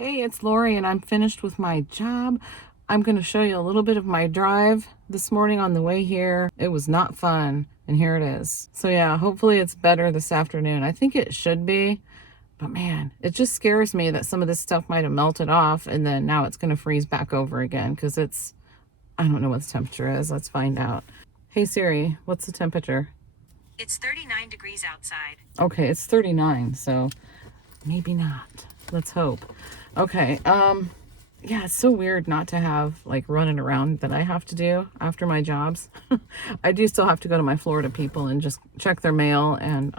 Hey, it's Lori and I'm finished with my job. I'm going to show you a little bit of my drive this morning on the way here. It was not fun, and here it is. So yeah, hopefully it's better this afternoon. I think it should be, but man, it just scares me that some of this stuff might have melted off and then now it's going to freeze back over again because I don't know what the temperature is. Let's find out. Hey Siri, what's the temperature? It's 39 degrees outside. Okay, it's 39, so maybe not. Let's hope. Okay, yeah, it's so weird not to have like running around that I have to do after my jobs. I do still have to go to my Florida people and just check their mail and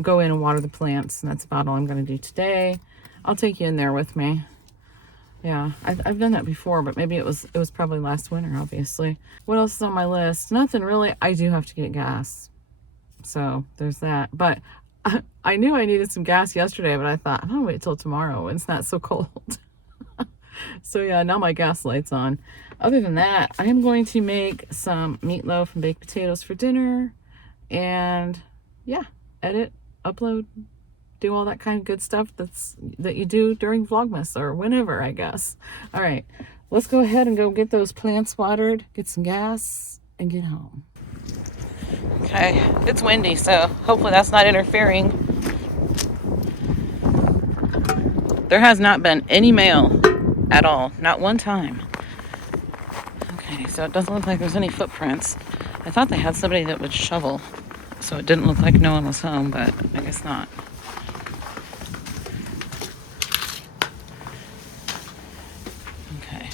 go in and water the plants, and that's about all I'm going to do today. I'll take you in there with me. Yeah, I've done that before, but maybe it was probably last winter, obviously. What else is on my list? Nothing really. I do have to get gas, so there's that. But I knew I needed some gas yesterday, but I thought, I'm gonna wait till tomorrow when it's not so cold. So yeah, now my gas light's on. Other than that, I am going to make some meatloaf and baked potatoes for dinner. And yeah, edit, upload, do all that kind of good stuff that you do during Vlogmas or whenever, I guess. All right, let's go ahead and go get those plants watered, get some gas, and get home. Okay, it's windy, so hopefully that's not interfering. There has not been any mail at all, not one time. Okay, so it doesn't look like there's any footprints. I thought they had somebody that would shovel, so it didn't look like no one was home, but I guess not. Okay.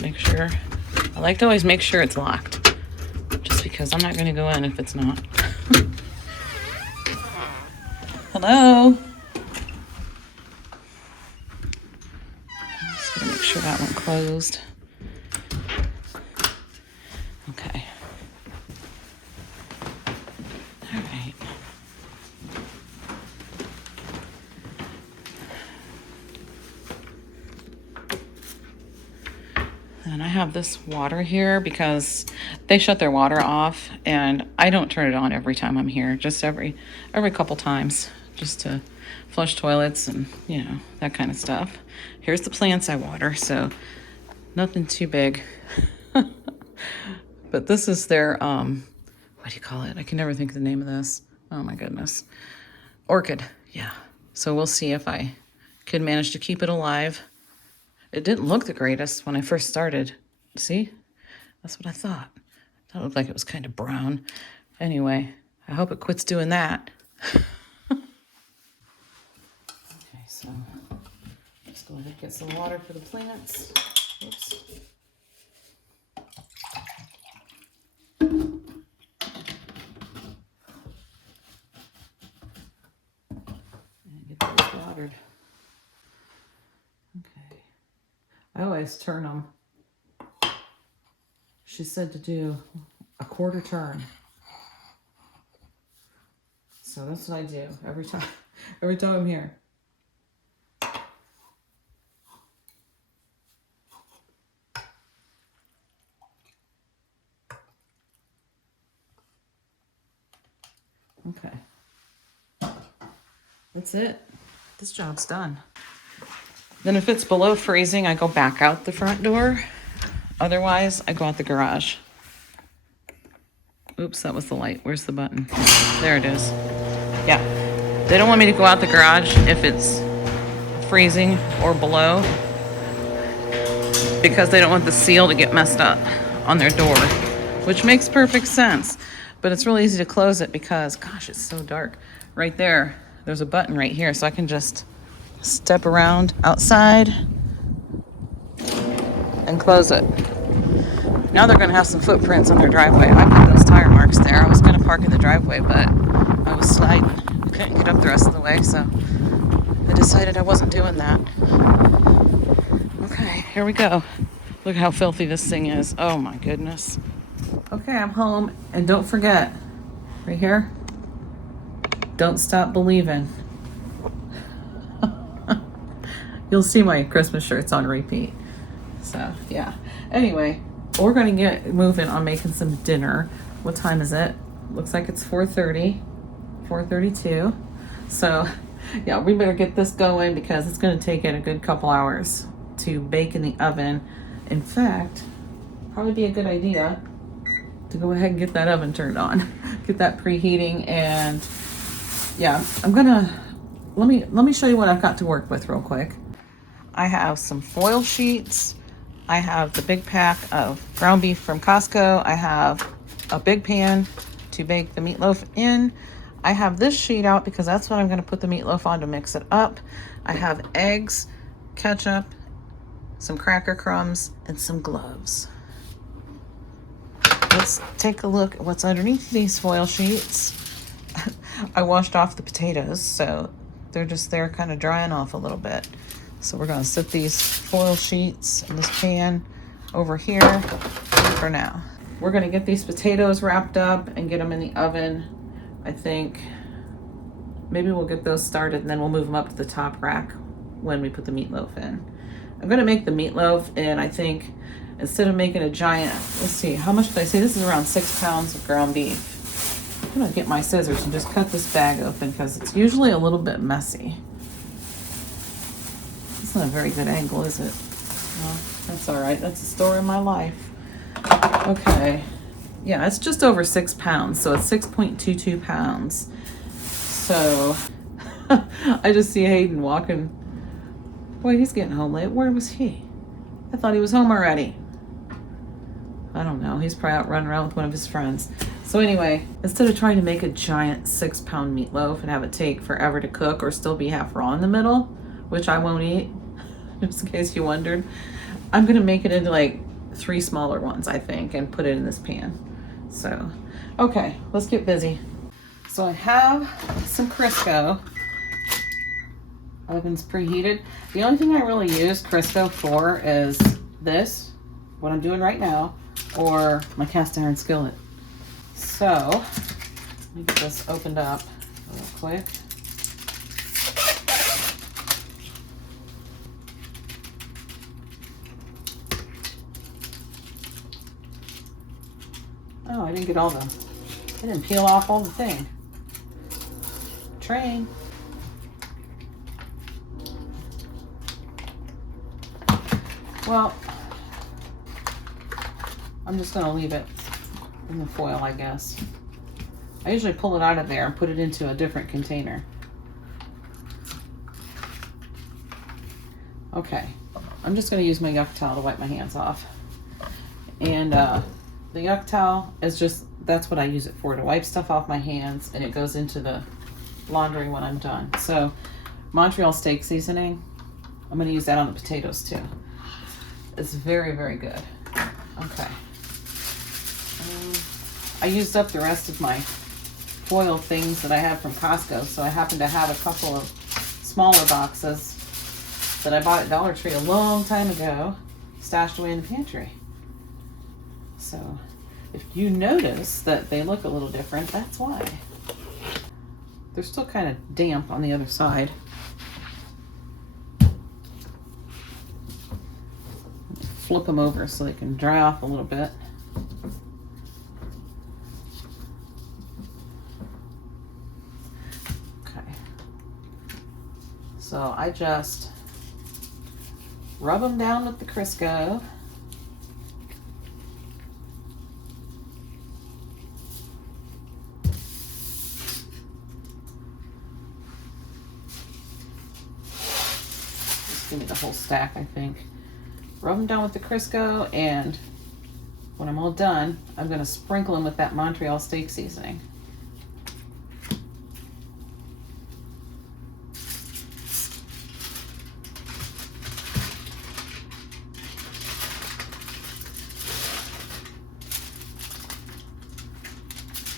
Make sure. I like to always make sure it's locked, just because I'm not going to go in if it's not. Hello? I'm just going to make sure that one closed. Okay. All right. And I have this water here because they shut their water off, and I don't turn it on every time I'm here, just every couple times, just to flush toilets and, you know, that kind of stuff. Here's the plants I water, so nothing too big. But this is their, what do you call it? I can never think of the name of this. Oh my goodness. Orchid, yeah. So we'll see if I could manage to keep it alive. It didn't look the greatest when I first started. See? That's what I thought. That looked like it was kind of brown. Anyway, I hope it quits doing that. Okay, so let's go ahead and get some water for the plants. Oops. And get those watered. Okay. I always turn them. She said to do a quarter turn. So that's what I do every time I'm here. Okay. That's it. This job's done. Then if it's below freezing, I go back out the front door. Otherwise, I go out the garage. Oops, that was the light. Where's the button? There it is. Yeah. They don't want me to go out the garage if it's freezing or below, because they don't want the seal to get messed up on their door, which makes perfect sense. But it's really easy to close it because, gosh, it's so dark. Right there, there's a button right here, so I can just step around outside and close it. Now they're going to have some footprints on their driveway. I put those tire marks there. I was going to park in the driveway, but I was sliding. I couldn't get up the rest of the way, so I decided I wasn't doing that. Okay, here we go. Look how filthy this thing is. Oh my goodness. Okay, I'm home, and don't forget, right here, don't stop believing. You'll see my Christmas shirts on repeat. So, yeah. Anyway, we're going to get moving on making some dinner. What time is it? Looks like it's 4:30. 4:32. So yeah, we better get this going because it's going to take it a good couple hours to bake in the oven. In fact, probably be a good idea to go ahead and get that oven turned on, get that preheating. And yeah, I'm gonna let me show you what I've got to work with real quick. I have some foil sheets. I have the big pack of ground beef from Costco. I have a big pan to bake the meatloaf in. I have this sheet out because that's what I'm going to put the meatloaf on to mix it up. I have eggs, ketchup, some cracker crumbs, and some gloves. Let's take a look at what's underneath these foil sheets. I washed off the potatoes, so they're just there kind of drying off a little bit. So we're going to set these foil sheets in this pan over here for now. We're going to get these potatoes wrapped up and get them in the oven. I think maybe we'll get those started and then we'll move them up to the top rack when we put the meatloaf in. I'm going to make the meatloaf, and I think instead of making a giant, let's see, how much did I say? This is around 6 pounds of ground beef. I'm going to get my scissors and just cut this bag open because it's usually a little bit messy. It's not a very good angle, is it? Well, that's all right. That's the story of my life. Okay. Yeah, it's just over 6 pounds, so it's 6.22 pounds. So I just see Hayden walking. Boy, he's getting home late. Where was he? I thought he was home already. I don't know. He's probably out running around with one of his friends. So anyway, instead of trying to make a giant 6-pound meatloaf and have it take forever to cook or still be half raw in the middle, which I won't eat, just in case you wondered, I'm going to make it into like 3 smaller ones, I think, and put it in this pan. So, okay, let's get busy. So I have some Crisco. Oven's preheated. The only thing I really use Crisco for is this, what I'm doing right now, or my cast iron skillet. So, let me get this opened up real quick. Oh, I didn't get all the, I didn't peel off all the thing. Train. Well, I'm just going to leave it in the foil, I guess. I usually pull it out of there and put it into a different container. Okay, I'm just going to use my yuck towel to wipe my hands off. And the yuck towel is just, that's what I use it for, to wipe stuff off my hands, and it goes into the laundry when I'm done. So, Montreal steak seasoning, I'm going to use that on the potatoes too. It's very, very good. Okay. I used up the rest of my foil things that I had from Costco, so I happen to have a couple of smaller boxes that I bought at Dollar Tree a long time ago, stashed away in the pantry. So, if you notice that they look a little different, that's why. They're still kind of damp on the other side. Flip them over so they can dry off a little bit. Okay. So I just rub them down with the Crisco. Just give me the whole stack, I think. Rub them down with the Crisco, and when I'm all done, I'm going to sprinkle them with that Montreal steak seasoning.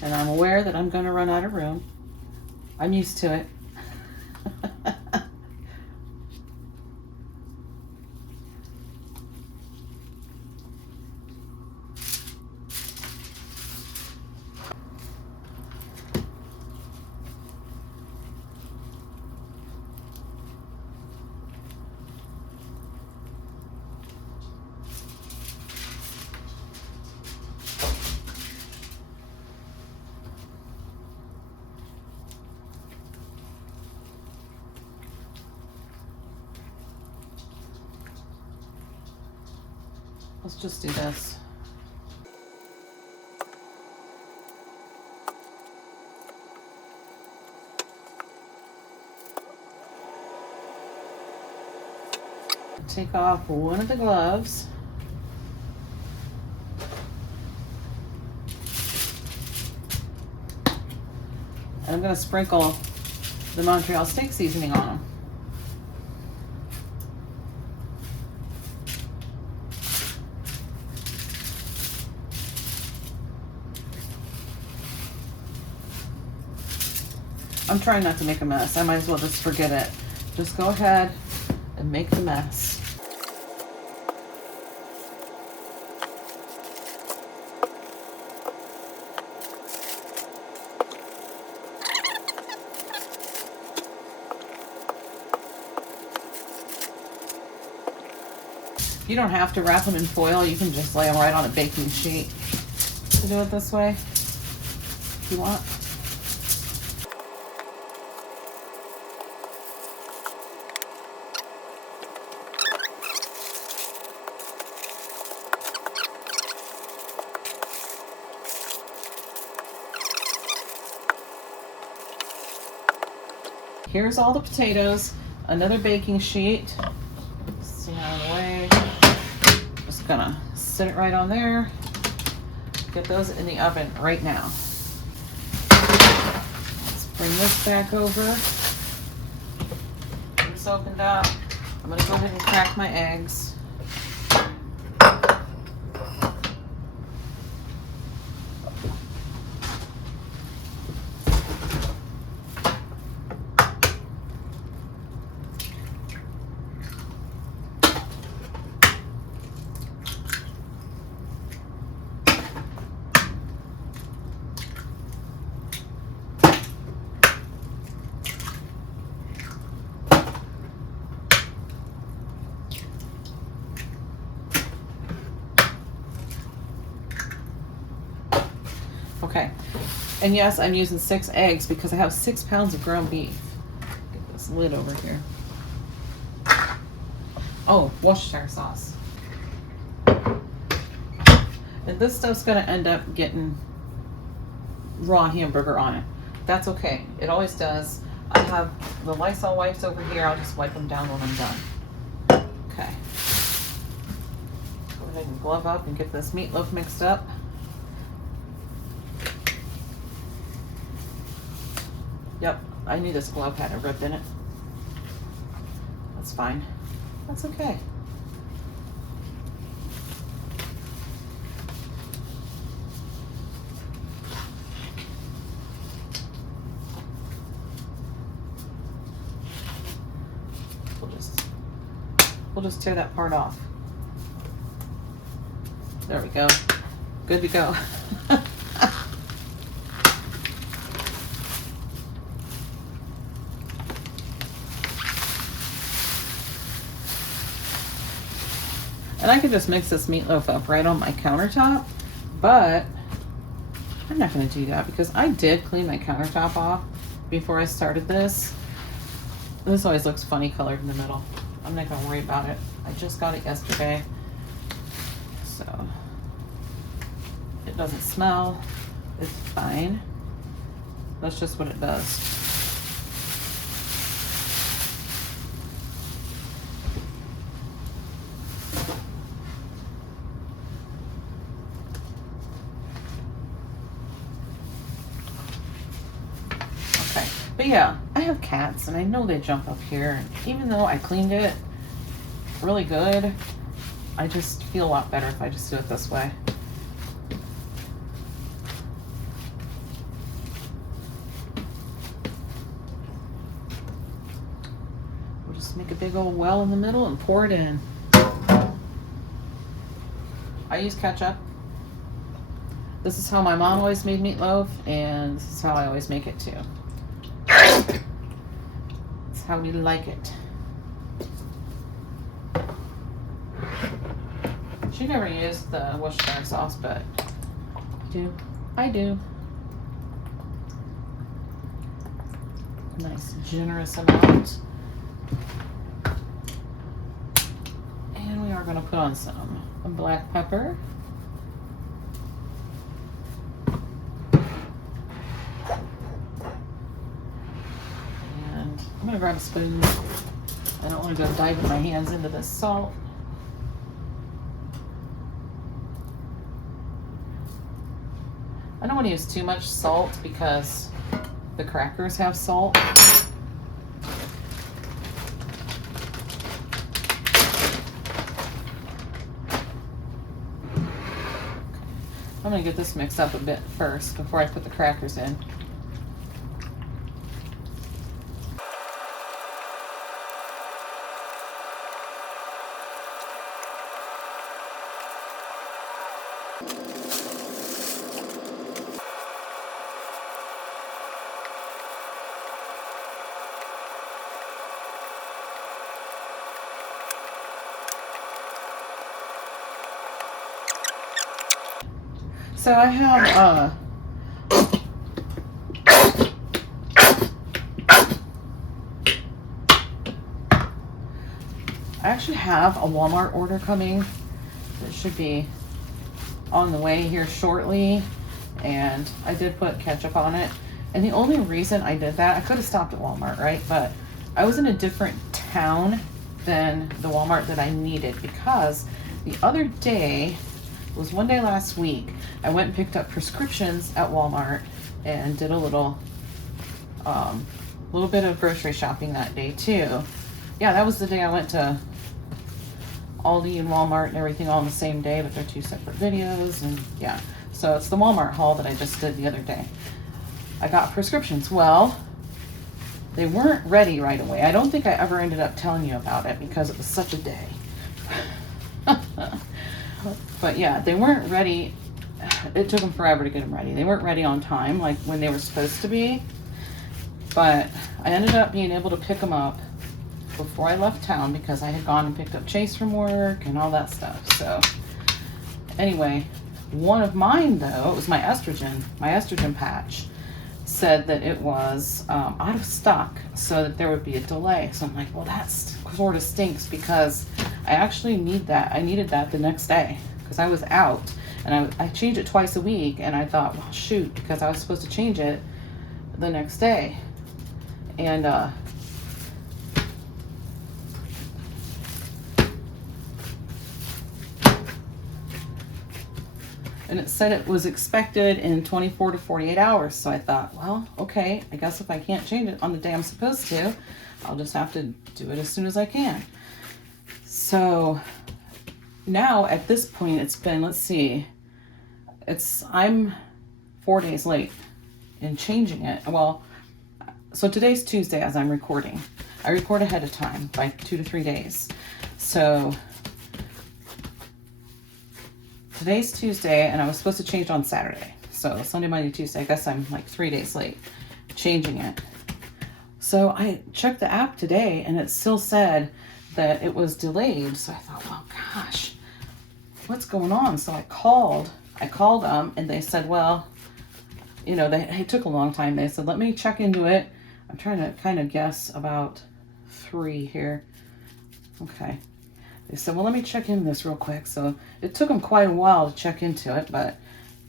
And I'm aware that I'm going to run out of room. I'm used to it. Let's just do this. Take off one of the gloves. And I'm going to sprinkle the Montreal steak seasoning on them. I'm trying not to make a mess. I might as well just forget it. Just go ahead and make the mess. You don't have to wrap them in foil. You can just lay them right on a baking sheet to do it this way if you want. Here's all the potatoes, another baking sheet. See out of the way. Just gonna sit it right on there. Get those in the oven right now. Let's bring this back over. It's opened up. I'm gonna go ahead and crack my eggs. Okay, and yes, I'm using 6 eggs because I have 6 pounds of ground beef. Get this lid over here. Oh, Worcestershire sauce. And this stuff's gonna end up getting raw hamburger on it. That's okay, it always does. I have the Lysol wipes over here. I'll just wipe them down when I'm done. Okay. Go ahead and glove up and get this meatloaf mixed up. Yep, I knew this glove had a rip in it. That's fine. That's okay. We'll just tear that part off. There we go. Good to go. And I could just mix this meatloaf up right on my countertop, but I'm not going to do that because I did clean my countertop off before I started this. This always looks funny colored in the middle. I'm not going to worry about it. I just got it yesterday, so it doesn't smell. It's fine. That's just what it does. But yeah, I have cats and I know they jump up here. And even though I cleaned it really good, I just feel a lot better if I just do it this way. We'll just make a big old well in the middle and pour it in. I use ketchup. This is how my mom always made meatloaf, and this is how I always make it too. That's how we like it. She never used the Worcestershire sauce, but I do. Nice generous amount. And we are gonna put on some black pepper. And I'm gonna grab a spoon. I don't want to go diving my hands into this salt. I don't want to use too much salt because the crackers have salt. I'm going to get this mixed up a bit first before I put the crackers in. So I have I actually have a Walmart order coming. It should be on the way here shortly, and I did put ketchup on it. And the only reason I did that, I could have stopped at Walmart, right? But I was in a different town than the Walmart that I needed, because the other day was one day last week, I went and picked up prescriptions at Walmart and did a little bit of grocery shopping that day too. Yeah, that was the day I went to Aldi and Walmart and everything all on the same day, but they're two separate videos. And yeah, so it's the Walmart haul that I just did the other day. I got prescriptions. Well, they weren't ready right away. I don't think I ever ended up telling you about it because it was such a day. But yeah, they weren't ready. It took them forever to get them ready. They weren't ready on time, like when they were supposed to be. But I ended up being able to pick them up before I left town because I had gone and picked up Chase from work and all that stuff. So anyway, one of mine though, it was my estrogen patch, said that it was out of stock, so that there would be a delay. So I'm like, well, that sort of stinks because I actually need that. I needed that the next day because I was out, and I change it twice a week, and I thought, well, shoot, because I was supposed to change it the next day. And it said it was expected in 24 to 48 hours. So I thought, well, okay, I guess if I can't change it on the day I'm supposed to, I'll just have to do it as soon as I can. So now at this point, it's been, let's see, I'm 4 days late in changing it. Well, so today's Tuesday as I'm recording. I record ahead of time by 2 to 3 days. So today's Tuesday, and I was supposed to change on Saturday. So Sunday, Monday, Tuesday, I guess I'm like 3 days late changing it. So I checked the app today, and it still said that it was delayed. So I thought, well, gosh, what's going on? So I called them, and they said, well, you know, it took a long time. They said, let me check into it. I'm trying to kind of guess about 3 here. Okay. They said, well, let me check into this real quick. So it took them quite a while to check into it, but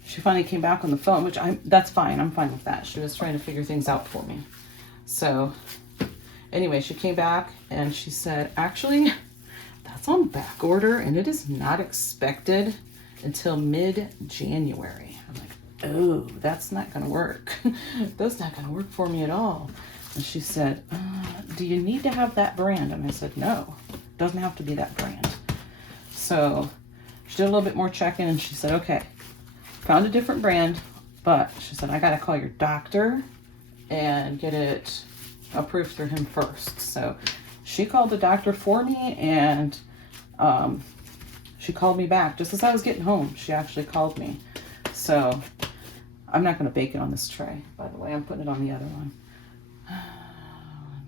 she finally came back on the phone, which that's fine. I'm fine with that. She was trying to figure things out for me. So anyway, she came back and she said, actually, that's on back order and it is not expected until mid-January. I'm like, oh, that's not going to work. That's not going to work for me at all. And she said, do you need to have that brand? And I said, no, it doesn't have to be that brand. So she did a little bit more checking, and she said, okay, found a different brand, but she said, I got to call your doctor and get it approved through him first. So she called the doctor for me, and she called me back just as I was getting home. She actually called me. So I'm not going to bake it on this tray, by the way. I'm putting it on the other one.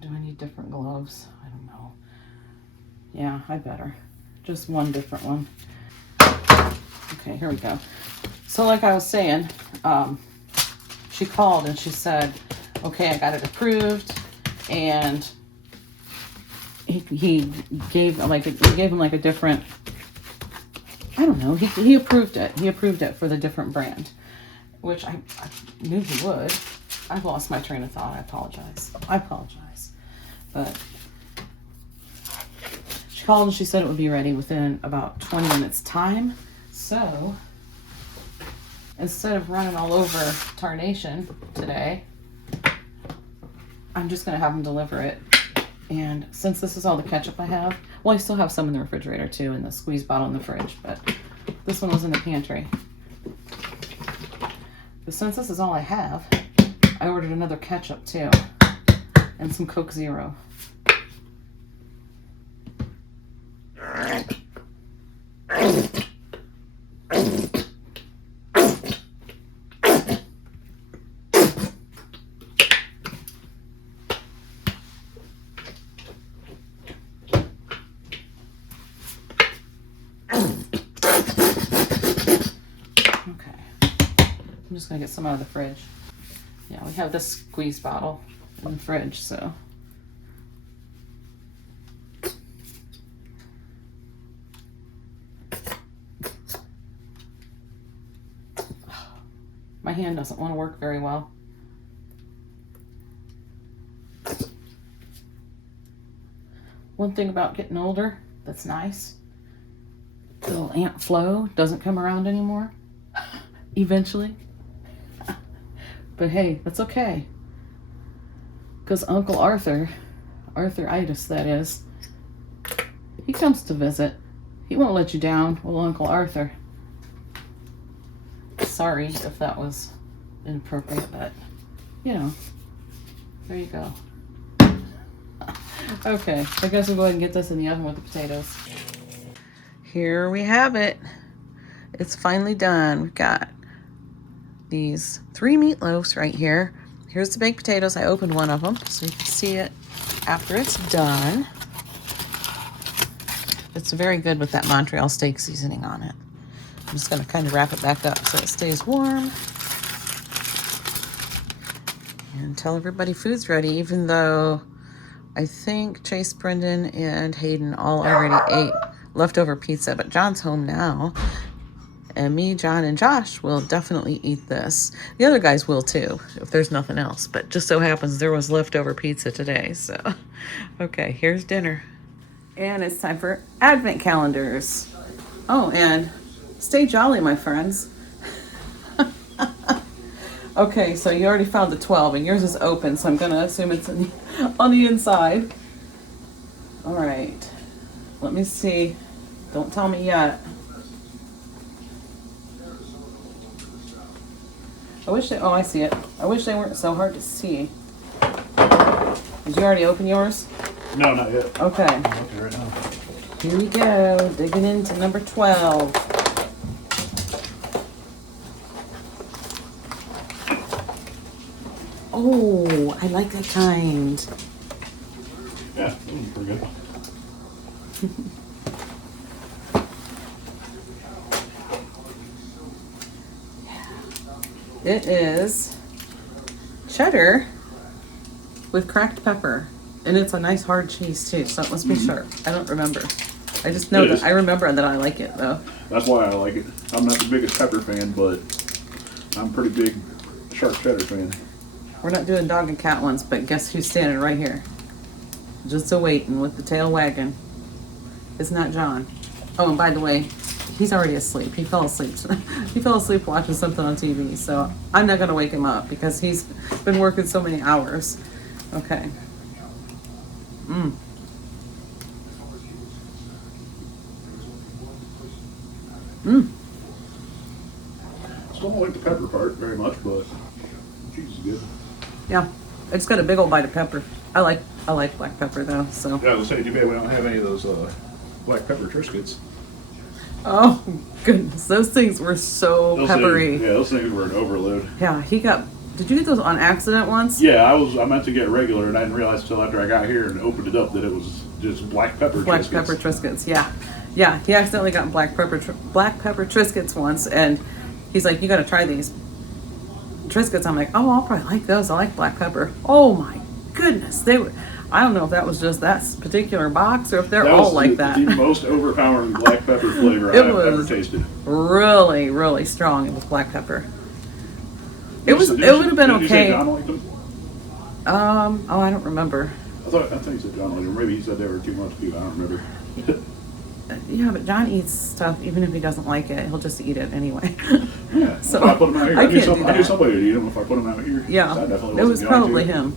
Do I need different gloves? I don't know. Yeah, I better. Just one different one. Okay, here we go. So like I was saying, she called and she said, okay, I got it approved, and he gave him like a different I don't know. He approved it. He approved it for the different brand, which I knew he would. I've lost my train of thought. I apologize. But she called and she said it would be ready within about 20 minutes time. So instead of running all over Tarnation today, I'm just going to have them deliver it. And since this is all the ketchup I have, well, I still have some in the refrigerator too, in the squeeze bottle in the fridge, but this one was in the pantry. But since this is all I have, I ordered another ketchup too, and some Coke Zero. I'm just gonna get some out of the fridge. Yeah, we have this squeeze bottle in the fridge, so. My hand doesn't want to work very well. One thing about getting older that's nice, little Aunt Flo doesn't come around anymore, eventually. But hey, that's okay. Because Uncle Arthur-itis that is, he comes to visit. He won't let you down, well, Uncle Arthur. Sorry if that was inappropriate, but, you know, there you go. Okay, I guess we'll go ahead and get this in the oven with the potatoes. Here we have it. It's finally done. We've got these 3 meatloafs right here. Here's the baked potatoes. I opened one of them so you can see it after it's done. It's very good with that Montreal steak seasoning on it. I'm just gonna kind of wrap it back up so it stays warm. And tell everybody food's ready, even though I think Chase, Brendan, and Hayden all already ate leftover pizza, but John's home now. And me, John, and Josh will definitely eat this. The other guys will too, if there's nothing else. But just so happens there was leftover pizza today, so. Okay, here's dinner. And it's time for advent calendars. Oh, and stay jolly, my friends. Okay, so you already found the 12, and yours is open, so I'm going to assume it's on the inside. All right. Let me see. Don't tell me yet. I wish they, oh, I see it. I wish they weren't so hard to see. Did you already open yours? No, not yet. Okay. I'm looking right now. Here we go. Digging into number 12. Oh, I like that kind. Yeah, that was pretty good. It is cheddar with cracked pepper. And it's a nice hard cheese too, so it must be sharp. I don't remember. I just know that I remember that I like it though. That's why I like it. I'm not the biggest pepper fan, but I'm a pretty big sharp cheddar fan. We're not doing dog and cat ones, but guess who's standing right here? Just a-waiting with the tail wagging. It's not John. Oh, and by the way, he's already asleep. He fell asleep. He fell asleep watching something on TV, so I'm not going to wake him up because he's been working so many hours. Okay. Mmm. Mmm. Still don't like the pepper part very much, but the cheese is good. Yeah, it's got a big old bite of pepper. I like black pepper though. So. Yeah, I was saying, too bad we don't have any of those black pepper Triscuits. Oh goodness, those things were so peppery. Those things were an overload. Yeah, he got. Did you get those on accident once? Yeah, I meant to get regular, and I didn't realize until after I got here and opened it up that it was just black pepper Triscuits. Black pepper Triscuits. Yeah, yeah. He accidentally got black pepper Triscuits once, and he's like, "You got to try these Triscuits." I'm like, "Oh, I'll probably like those. I like black pepper." Oh my goodness, they were. I don't know if that was just that particular box or if they're That all was like the, that. the most overpowering black pepper flavor It I've ever was tasted. really, really strong. It was black pepper. It It would have been Did you say okay. John liked them? Oh, I don't remember. I think he said John liked them. Maybe he said they were too much too. I don't remember. Yeah, but John eats stuff even if he doesn't like it. He'll just eat it anyway. Yeah. So, if I put them out here, I I knew can't do that. somebody would eat them if I put them out here. Yeah, So I definitely it wasn't was going probably to. him.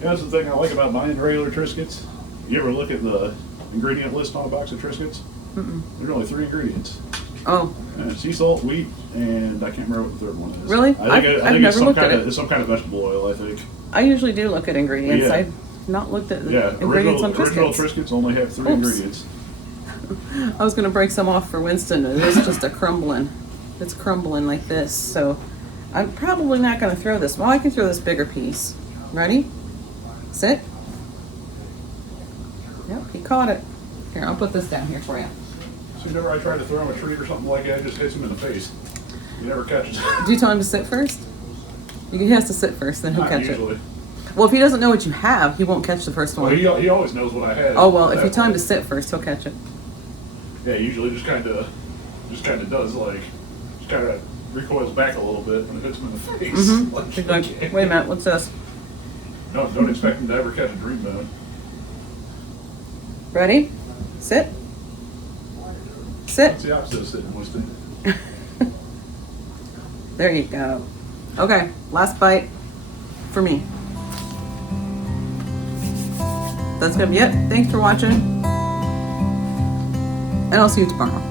Yeah, that's the thing I like about buying regular Triscuits. You ever look at the ingredient list on a box of Triscuits? There's only 3 ingredients. Oh, Sea salt, wheat, and I can't remember what the third one is. Really? I think I've it's never some looked kind at of it. it's some kind of vegetable oil. I think. I usually do look at ingredients. Yeah. I've not looked at the Yeah, ingredients on original Triscuits. Triscuits only have 3 Oops. ingredients. I was going to break some off for Winston. It is just a crumbling. It's crumbling like this. So I'm probably not going to throw this. Well, I can throw this bigger piece. Ready? Sit. Yep, he caught it. Here, I'll put this down here for you. So whenever I try to throw him a treat or something like that, it just hits him in the face. He never catches it. Do you tell him to sit first? He has to sit first, then he'll Not catch usually. it. Well, if he doesn't know what you have, he won't catch the first Well, one. he always knows what I had. Oh, well, if At you that tell him to point. sit first, he'll catch it. Yeah, he usually just kind of does like, just kind of recoils back a little bit when it hits him in the face. He's like, wait a minute, what's this? Don't expect him to ever catch a dream bone. Ready? Sit. Sit. It's the opposite of sitting, Winston. There you go. Okay, last bite for me. That's gonna be it. Thanks for watching. And I'll see you tomorrow.